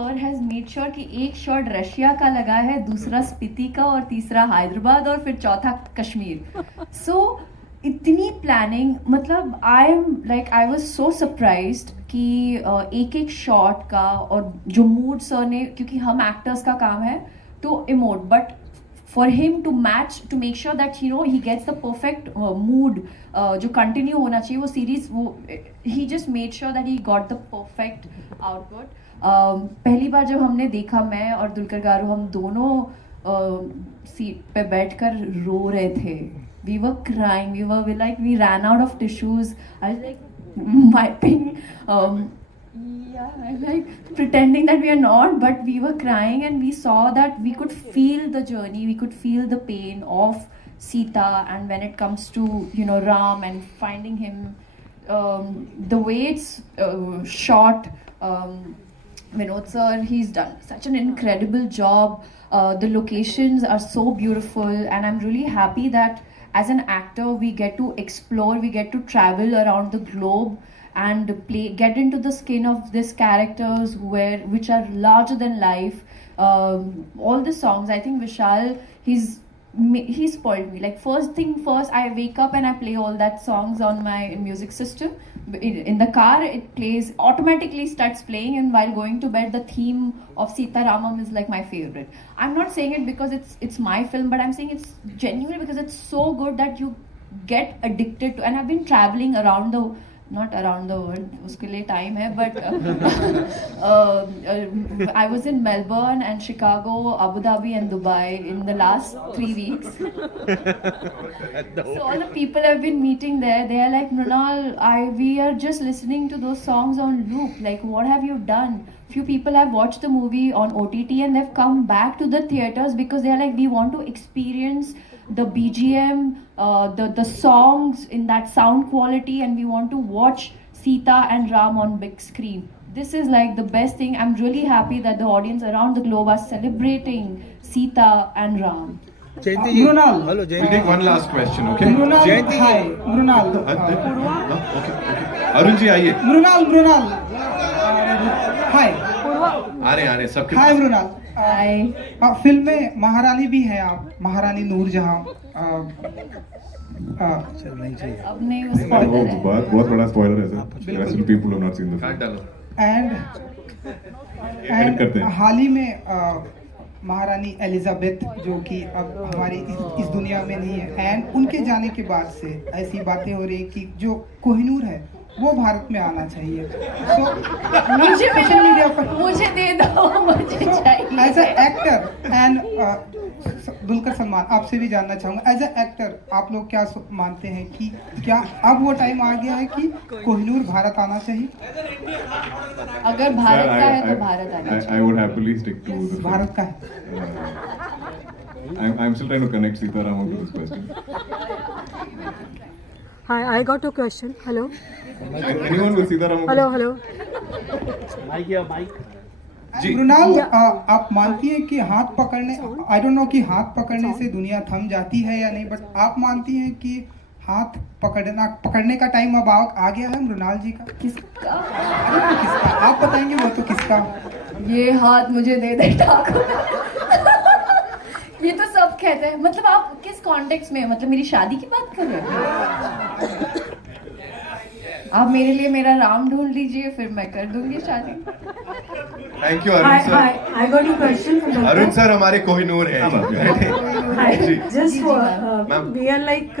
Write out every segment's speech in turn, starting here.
और has made sure कि एक शॉट रशिया का लगा है, दूसरा स्पीति का और तीसरा हैदराबाद और फिर चौथा कश्मीर. सो इतनी प्लानिंग, मतलब आई वाज सो सरप्राइज्ड कि एक एक शॉट का और जो मूड सर ने, क्योंकि हम एक्टर्स का काम है to emote, but for him to match, to make sure that he gets the perfect mood जो continue होना चाहिए वो series, वो he just made sure that he got the perfect output. पहली बार जब हमने देखा, मैं और दुलकर गारू हम दोनों सीट पे बैठकर रो रहे थे. We were crying, we ran out of tissues. I was like wiping, like pretending that we are not, but we were crying, and we saw that we could feel the journey, we could feel the pain of Sita, and when it comes to Ram and finding him, the way it's shot, Vinod sir, he's done such an incredible job. The locations are so beautiful, and I'm really happy that as an actor we get to explore, we get to travel around the globe and get into the skin of these characters which are larger than life. All the songs, I think Vishal, he spoiled me. Like, first thing first, I wake up and I play all that songs on my music system. In the car, it plays, automatically starts playing, and while going to bed, the theme of Sita Ramam is like my favorite. I'm not saying it because it's my film, but I'm saying it's genuinely because it's so good that you get addicted to. And I've been traveling around not around the world, uske liye time hai, but I was in Melbourne and Chicago, Abu Dhabi and Dubai in the last 3 weeks. So all the people I've been meeting there, they are like, Mrunal, we are just listening to those songs on loop. Like, what have you done? Few people have watched the movie on OTT and they've come back to the theaters because they are like, we want to experience the BGM, the songs in that sound quality, and we want to watch Sita and Ram on big screen. This is like the best thing. I'm really happy that the audience around the globe are celebrating Sita and Ram. Jayanti ji. Mrunal. Hello, Jayanti. We take one last question, okay? Mrunal, Jayanti ji. hi. Mrunal. Okay. Arun ji आइए. Mrunal. Hi. आ रहे सबके. Hi Mrunal. Hi. Film में महारानी भी हैं आप, महारानी नूरजहां. चल नहीं चाहिए. अब नहीं वो spoiler है. बहुत बड़ा स्पॉइलर है sir. Rest of people have not seen the काट film. डालो. Edit करते हैं. हाल ही में महारानी एलिजाबेथ, जो कि अब हमारी इस दुनिया में नहीं है, एंड उनके जाने के बाद से ऐसी बातें हो रही कि जो कोहिनूर है वो भारत में आना चाहिए. मुझे दे दो, मुझे चाहिए. As a actor and Dulquer Salmaan, आपसे भी जानना चाहूंगा, एज ए एक्टर आप लोग क्या मानते हैं कि क्या अब वो टाइम आ गया है कि कोहिनूर भारत आना चाहिए? अगर भारत का है तो भारत आना चाहिए. I would happily stick to the film. Bharat का है. I'm still trying to connect Sita Ramam to this question. Hi, I got a question. Hello. Anyone with Sita Ramam? Hello. जी. मृणाल, आप मानती हैं कि हाथ पकड़ने, आई डोंट नो कि हाथ पकड़ने से दुनिया थम जाती है या नहीं, बट आप मानती हैं कि हाथ पकड़ने का टाइम अब आ गया है मृणाल जी का? किसका? आप बताएंगे वो तो किसका? ये हाथ मुझे दे दे ठाकुर. ये तो सब कहते हैं. मतलब आप किस कॉन्टेक्स्ट में, मतलब मेरी शादी की बात कर रहे हो? आप मेरे लिए मेरा राम ढूंढ लीजिए, फिर मैं कर दूंगी शादी. Thank you, Arun sir. I got a question from Dulquer. Arun sir हमारे कोहिनूर हैं. Hi. Ji. Just Ma'am. we are like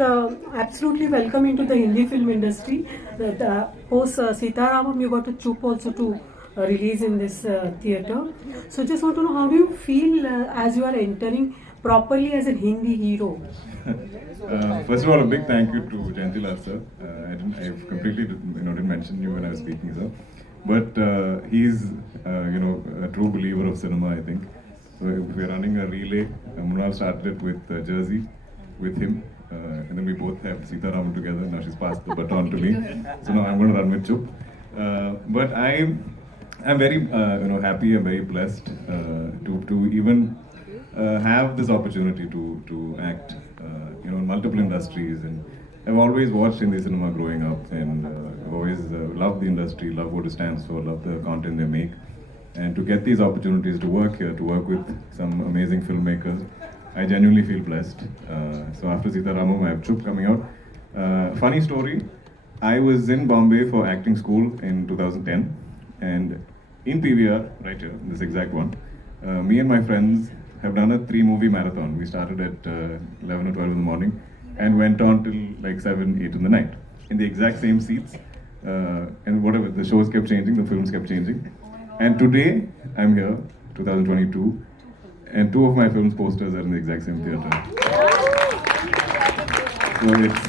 absolutely welcome into the Hindi film industry. The post Sita Ramam, you got to Chup also to release in this theater. So just want to know, how do you feel as you are entering properly as a Hindi hero? First of all, a big thank you to Jayanti Lal sir. I completely didn't mention you when I was speaking, sir. But he's a true believer of cinema, I think. So we're running a relay. Mrunal started it with Jersey, with him. And then we both have Sita Ramam together. Now she's passed the baton to me. So now I'm going to run with Chup. But I'm very happy and very blessed to even have this opportunity to act in multiple industries, and I've always watched Hindi cinema growing up, and I've always loved the industry, love what it stands for, love the content they make. And to get these opportunities to work here, to work with some amazing filmmakers, I genuinely feel blessed. So after Sita Ramam, I have Chup coming out. Funny story, I was in Bombay for acting school in 2010, and in PVR, right here, this exact one, me and my friends have done a 3-movie marathon. We started at 11 or 12 in the morning and went on till like 7, 8 in the night, in the exact same seats. And whatever, the shows kept changing, the films kept changing. And today, I'm here, 2022, and 2 of my films posters are in the exact same theatre. So it's,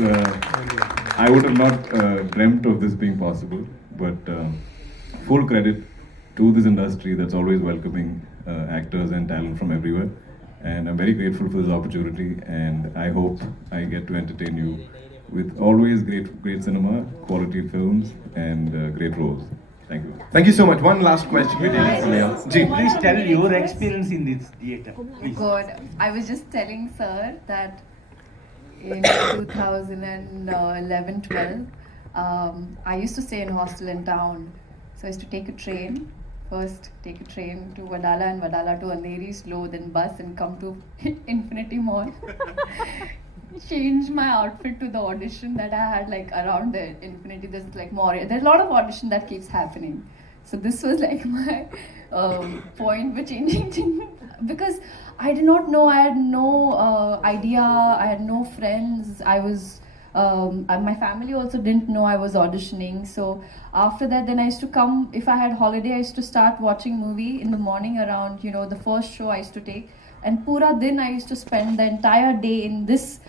I would have not dreamt of this being possible, but full credit to this industry that's always welcoming actors and talent from everywhere. And I'm very grateful for this opportunity, and I hope I get to entertain you with always great cinema, quality films, and great roles. Thank you. Thank you so much. One last question. Ji. Please tell your experience in this theatre. Please. God, I was just telling sir that in 2011-12, I used to stay in a hostel in town. So I used to take a train. First, take a train to Wadala and Wadala to Andheri, slow, then bus and come to Infinity Mall. Change my outfit to the audition that I had like around the Infinity. There's like more. There's a lot of audition that keeps happening. So this was like my point for changing things because I did not know. I had no idea. I had no friends. I was. My family also didn't know I was auditioning. So after that, then I used to come. If I had holiday, I used to start watching movie in the morning around the first show I used to take. And pura din I used to spend the entire day in this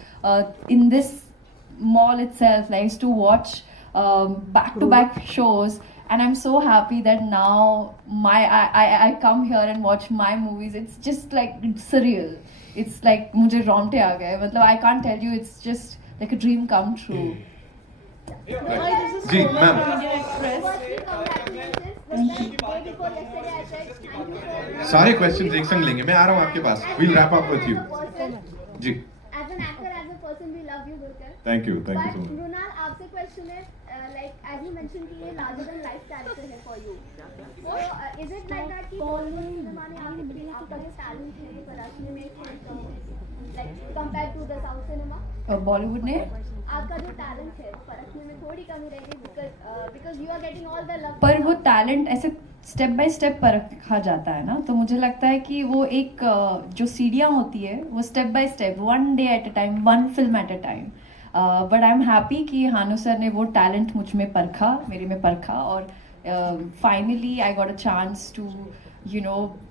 mall itself. I used to watch back-to-back shows, and I'm so happy that now I come here and watch my movies. It's just like it's surreal. It's like mujhe roongte aa gaye. Matlab I can't tell you. It's just like a dream come true. Ji, ma'am. सारे questions एक संग लेंगे. मैं आ रहा हूँ आपके पास. We'll wrap up with you. Ji. As an actor, as a person, we love you, Dulquer. Thank you so much. But Mrunal, आपसे question है, like as you mentioned कि ये larger than life character है for you. So is it like that कि Bollywood cinema ने आपका जो talent है ये परखने में like compared to the South cinema? Bollywood ने आपका जो talent है परखने में थोड़ी कमी रहेगी because you are getting all the love. पर वो टैलेंट ऐसे स्टेप बाय स्टेप परखा जाता है ना, तो मुझे लगता है कि वो एक जो सीढ़ियाँ होती है वो step by step, 1 day at a time, 1 film at a time. But I am happy कि हानू सर ने वो टैलेंट मुझ में परखा, मेरे में परखा, और finally I got a chance to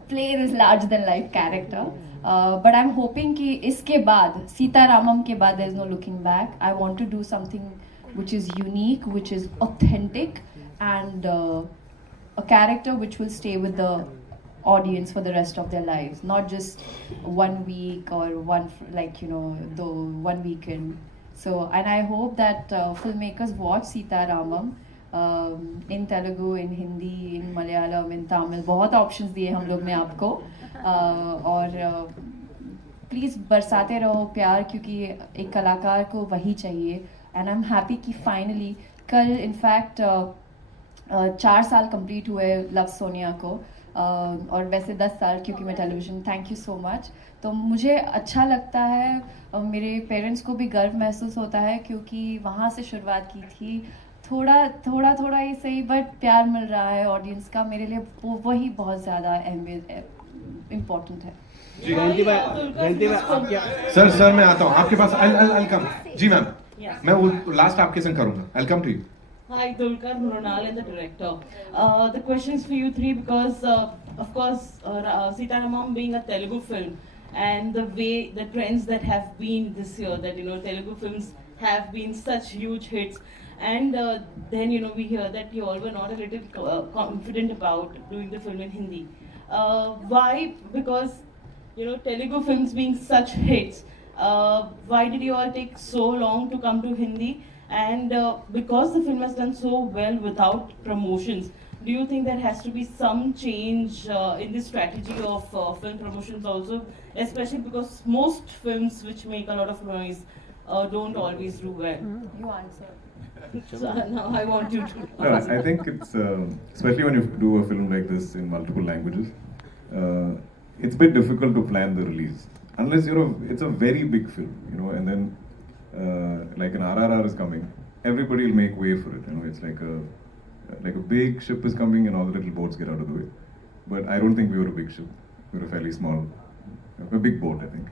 play this large than life character. But I am hoping कि इसके बाद, सीता रामम के बाद, there is no looking back. I want to do something which is unique, which is authentic, and a character which will stay with the audience for the rest of their lives, not just 1 week or the 1 weekend. So, and I hope that filmmakers watch Sita Ramam in Telugu, in Hindi, in Malayalam, in Tamil. बहुत options दिए हम लोग ने आपको, और please बरसाते रहो प्यार, क्योंकि एक कलाकार को वही चाहिए. एंड आई एम हैप्पी कि फाइनली कल इनफैक्ट 4 साल कंप्लीट हुए लव सोनिया को, और वैसे 10 साल क्योंकि मैं television. Thank you so much. तो मुझे अच्छा लगता है, मेरे पेरेंट्स को भी गर्व महसूस होता है क्योंकि वहाँ से शुरुआत की थी. थोड़ा ही सही बट प्यार मिल रहा है ऑडियंस का. मेरे लिए वही बहुत ज़्यादा इम्पोर्टेंट है. सर मैं आता हूँ आपके पास. I'll come. जी मैम. मैं वो लास्ट आपके संग करूँगा. I'll come to you. Hi, Dulquer, Mrunal, and the director. The question is for you three because, of course, Sita Ramam being a Telugu film, and the trends that have been this year, that Telugu films have been such huge hits, and then we hear that you all were not a little confident about doing the film in Hindi. Why? Because Telugu films being such hits, why did you all take so long to come to Hindi? And because the film has done so well without promotions, do you think there has to be some change in the strategy of film promotions also, especially because most films which make a lot of noise don't always do well? You answer. So now I want you to. No, I think it's especially when you do a film like this in multiple languages, it's a bit difficult to plan the release unless it's a very big film, and then like an RRR is coming, everybody will make way for it. It's like a big ship is coming and all the little boats get out of the way. But I don't think we were a big ship. We were a fairly small, a big boat, I think.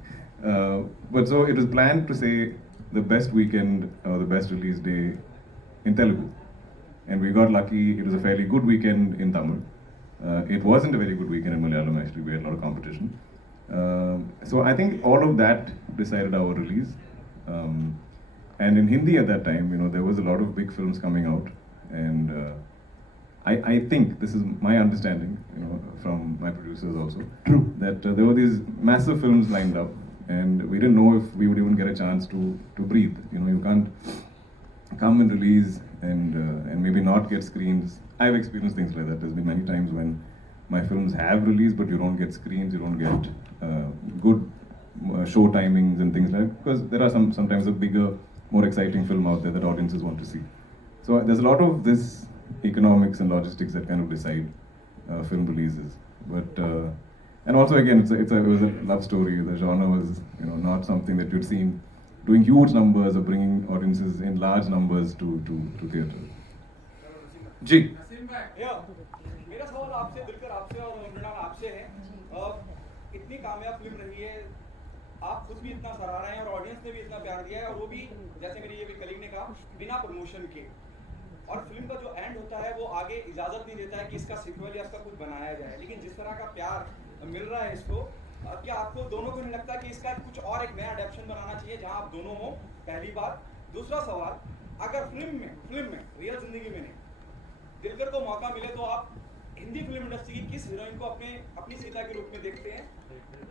But so it was planned to say the best weekend or the best release day in Telugu. And we got lucky, it was a fairly good weekend in Tamil. It wasn't a very good weekend in Malayalam, actually, we had a lot of competition. So I think all of that decided our release. And in Hindi at that time, there was a lot of big films coming out. And I think, this is my understanding, from my producers also, True. that there were these massive films lined up. And we didn't know if we would even get a chance to breathe. You can't come and release and maybe not get screens. I've experienced things like that. There's been many times when my films have released, but you don't get screens, you don't get good show timings and things like that, because there are sometimes a bigger, more exciting film out there that audiences want to see. So there's a lot of this economics and logistics that kind of decide film releases. But and also again, it was a love story. The genre was not something that you'd seen doing huge numbers or bringing audiences in large numbers to theatre. जी मेरा सवाल आपसे दुलकर आपसे और मृणाल आपसे है इतनी कामयाब film रही है आप खुद भी इतना सराह रहे हैं और ऑडियंस ने भी इतना प्यार दिया है और वो भी जैसे मेरी ये भी कलीग ने कहा बिना प्रमोशन के और फिल्म का जो एंड होता है वो आगे इजाजत नहीं देता है कि इसका सीक्वल या इसका कुछ बनाया जाए लेकिन जिस तरह का प्यार मिल रहा है इसको क्या आपको दोनों को नहीं लगता कि इसका कुछ और एक नया अडेप्शन बनाना चाहिए जहां आप दोनों हो पहली बात दूसरा सवाल अगर फिल्म में रियल जिंदगी में नहीं दिलकर को मौका मिले तो आप हिंदी फिल्म इंडस्ट्री की किस हीरोइन को अपनी सीता के रूप में देखते हैं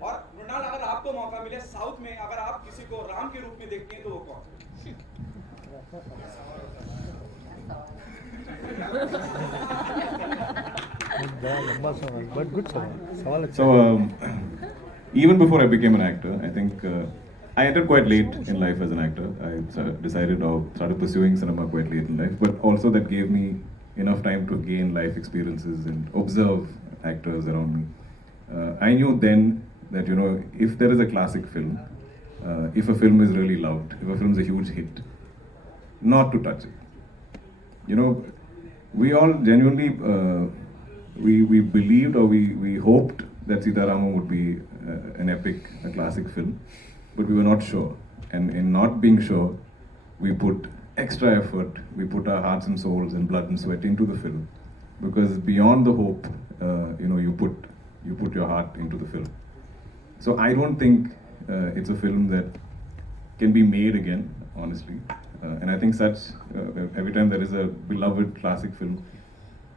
और मृणाल अगर आपको मौका मिले साउथ में अगर आप किसी को राम के रूप में देखते हैं तो वो कौन So even before I became an actor, I think I entered quite late in life as an actor. I decided or started pursuing cinema quite late in life, but also that gave me enough time to gain life experiences and observe actors around me. I knew then that if there is a classic film, if a film is really loved, if a film is a huge hit, not to touch it. We all genuinely we believed or we hoped that Sita Ramam would be an epic, a classic film, but we were not sure. And in not being sure, we put extra effort, we put our hearts and souls and blood and sweat into the film, because beyond the hope, you put your heart into the film. So I don't think it's a film that can be made again, honestly. And I think every time there is a beloved classic film,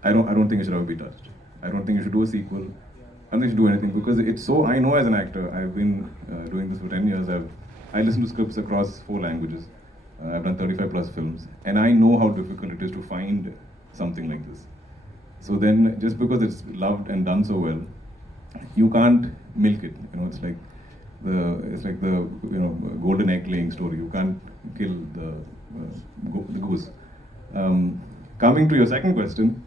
I don't think it should ever be touched. I don't think you should do a sequel. I don't think you should do anything, because it's so. I know as an actor, I've been doing this for 10 years. I listen to scripts across 4 languages. I've done 35 plus films, and I know how difficult it is to find something like this. So then, just because it's loved and done so well, you can't milk it. It's like the golden egg laying story. You can't kill the goose. Coming to your second question,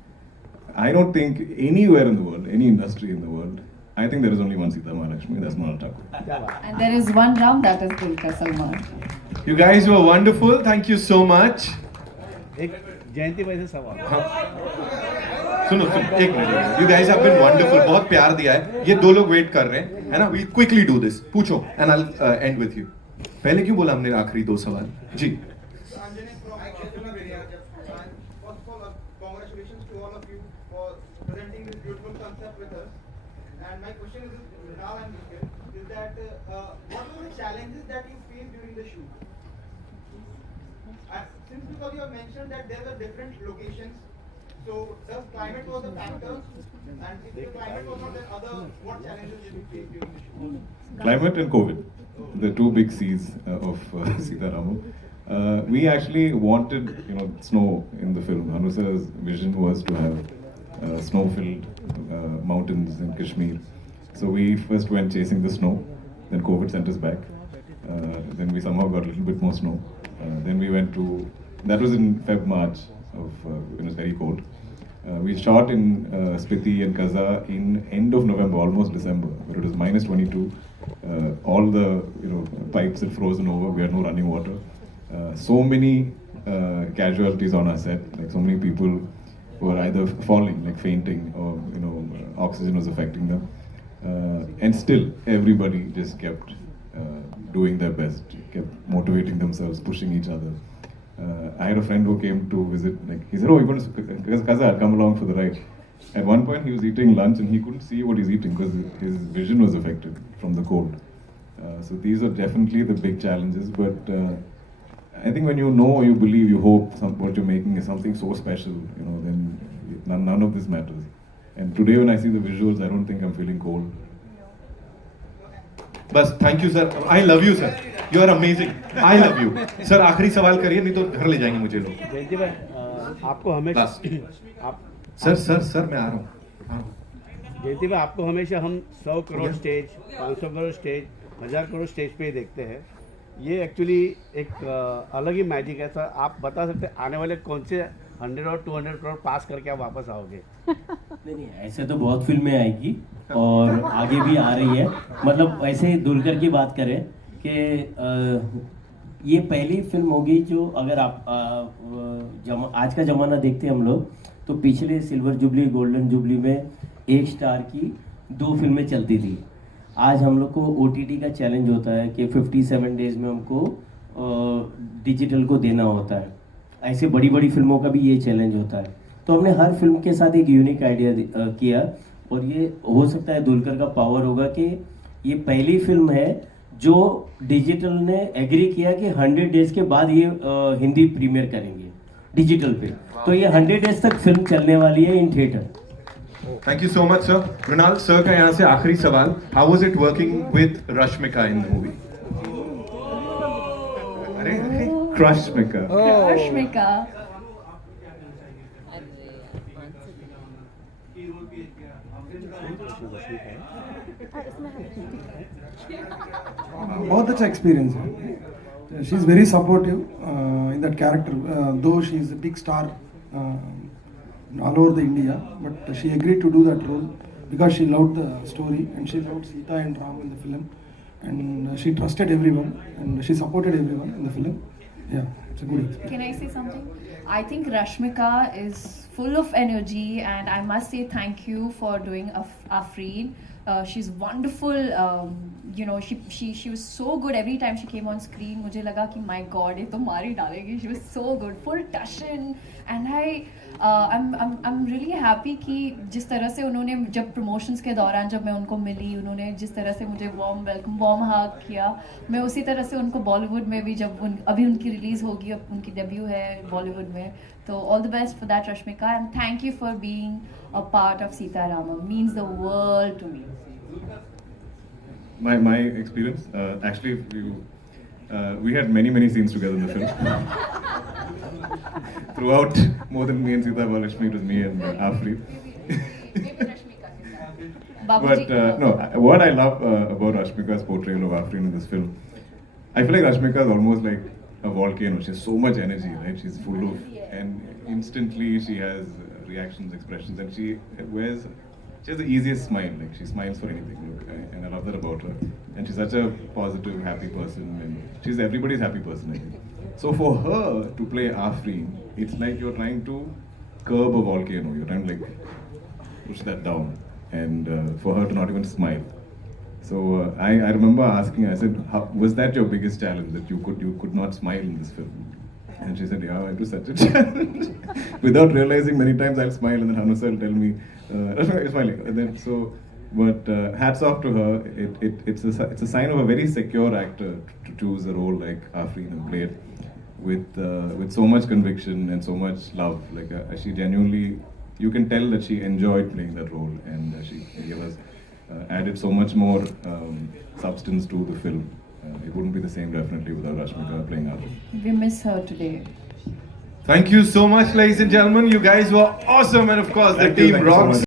I don't think anywhere in the world, any industry in the world, I think there is only one Sita Mahalakshmi, that's Mrunal Thakur. And there is one Ram, that is Dulquer Salman. You guys were wonderful. Thank you so much. जयंती भाई से सवाल सुनो एक minute. You guys have been wonderful. बहुत प्यार दिया है. ये 2 लोग वेट कर रहे हैं, है ना? We quickly do this. पूछो, and I'll end with you. पहले क्यों बोला हमने आखिरी 2 सवाल? जी. Congratulations to all of you for presenting this beautiful concept with us. And my question is, Mrunal and Dulquer, is that what were the challenges that you faced during the shoot? And since because you have mentioned that there were different locations, so does climate was a factor? And if the climate was not, then what challenges did you face during the shoot? Climate and COVID, the 2 big C's of Sita Ramam. We actually wanted, snow in the film. Anusa's vision was to have snow-filled mountains in Kashmir. So we first went chasing the snow. Then COVID sent us back. Then we somehow got a little bit more snow. Then we went to that was in March of when it was very cold. We shot in Spiti and Kaza in end of November, almost December, where it was minus 22. All the pipes had frozen over. We had no running water. So many casualties on our set. Like so many people were either falling, like fainting, or oxygen was affecting them. And still, everybody just kept doing their best, kept motivating themselves, pushing each other. I had a friend who came to visit, he said, "Oh, you're going to Kaza, I'll come along for the ride." At one point, he was eating lunch and he couldn't see what he's eating because his vision was affected from the cold. So these are definitely the big challenges, but I think when you know, you believe, you hope what you're making is something so special, then none of this matters. And today when I see the visuals, I don't think I'm feeling cold. बस thank you sir, I love you sir, you are amazing, I love you sir. आखिरी सवाल करिए, नहीं तो घर ले जाएंगे मुझे लोग। जयंती भाई, आपको हमेशा आप सर मैं आ रहा हूँ। जयंती भाई, आपको हमेशा हम 100 crore stage, 500 crore stage, 1000 crore stage पे ही देखते हैं। ये एक्चुअली एक अलग ही मैजिक है सर। आप बता सकते हैं आने वाले कौन से 100 और 200 करोड़ पास करके आप वापस आओगे? नहीं, ऐसे तो बहुत फिल्में आएगी और आगे भी आ रही है। मतलब ऐसे ही दुलकर की बात करें कि ये पहली फिल्म होगी जो, अगर आप आज का ज़माना देखते हैं हम लोग, तो पिछले सिल्वर जुबली, गोल्डन जुबली में 1 स्टार की 2 फिल्में चलती थी। आज हम लोग को OTT का चैलेंज होता है कि 57 डेज में हमको डिजिटल को देना होता है। ऐसे बड़ी बड़ी फिल्मों का भी ये चैलेंज होता है। तो हमने हर फिल्म के साथ एक यूनिक आइडिया किया, और ये हो सकता है दुलकर का पावर होगा कि ये पहली फिल्म है जो डिजिटल ने एग्री किया कि 100 डेज के बाद ये हिंदी प्रीमियर करेंगे डिजिटल पे। तो ये 100 डेज तक फिल्म चलने वाली है in theatre. Thank you so much sir. Mrinal sir का यहाँ से आखिरी सवाल, how was it working with Rashmika in the movie? अरे Rashmika. Rashmika. बहुत अच्छा एक्सपीरियंस है। She is very supportive in that character, though she is a big star all over the India, but she agreed to do that role because she loved the story and she loved Sita and Ram in the film, and she trusted everyone and she supported everyone in the film. Yeah, it's a good experience. Can I say something? I think Rashmika is full of energy, and I must say thank you for doing Afreen. She's wonderful. She was so good every time she came on screen. मुझे लगा कि my God, ये तो मार ही डालेगी. She was so good, full passion, and I'm really happy कि जिस तरह से उन्होंने जब प्रमोशंस के दौरान जब मैं उनको मिली, उन्होंने जिस तरह से मुझे वार्म हग किया, मैं उसी तरह से उनको बॉलीवुड में भी जब अभी उनकी रिलीज़ होगी, अब उनकी डेब्यू है बॉलीवुड में, तो all the best for that Rashmika, and thank you for being a part of Sita Ramam. Means the world to me. My experience, actually, we had many scenes together in the film. Throughout, more than me and Sita Ramam, it was me and Afri. But no, what I love about Rashmika's portrayal of Afrin in this film, I feel like Rashmika is almost like a volcano. She has so much energy, right? She's full of, and instantly she has reactions, expressions, and she has the easiest smile. Like she smiles for anything, and I love that about her. And she's such a positive, happy person, and she's everybody's happy person, I think. So for her to play Afreen, it's like you're trying to curb a volcano. You're trying to like push that down, and for her to not even smile. So I remember asking her, I said, was that your biggest challenge, that you could not smile in this film? And she said, yeah, it was such a challenge. Without realizing, many times I'll smile and then Hanusa will tell me, you're smiling. And then, but hats off to her. It's a sign of a very secure actor to choose a role like Afreen and play it with so much conviction and so much love. Like she genuinely, you can tell that she enjoyed playing that role, and she gave us, added so much more substance to the film. It wouldn't be the same definitely without Rashmika playing Afreen. We miss her today. Thank you so much, ladies and gentlemen. You guys were awesome, and of course, the team rocks.